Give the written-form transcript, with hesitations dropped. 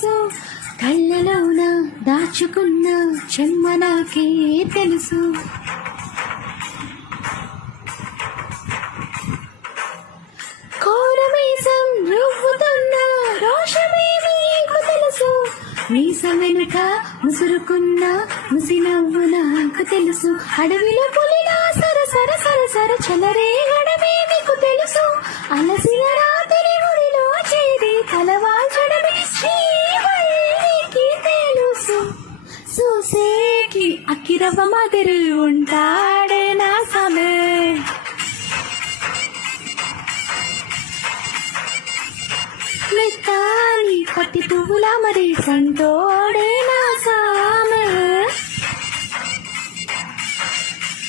తెలుసు కళ్ళలోన దాచుకున్న చెమ్మ నాకే తెలుసు కోరమీసం రువ్వుతున్న రోషమే నీకు తెలుసు మీసం వెనుక ముసురుకున్న ముసినవ్వు నాకు తెలుసు అడవిలో పులిలా సర చెలరేగడమే మీకు తెలుసు అలసిన రాత్రి ముడిలో చేరి తలవాల్చడమే శ్రీవల్లికి తెలుసు చూసేకి అక్కిరవ్వ మాదిరి ఉంటాడే నా సమే మెత్తాని పత్తి పువ్వులా మరి సంతోడేనా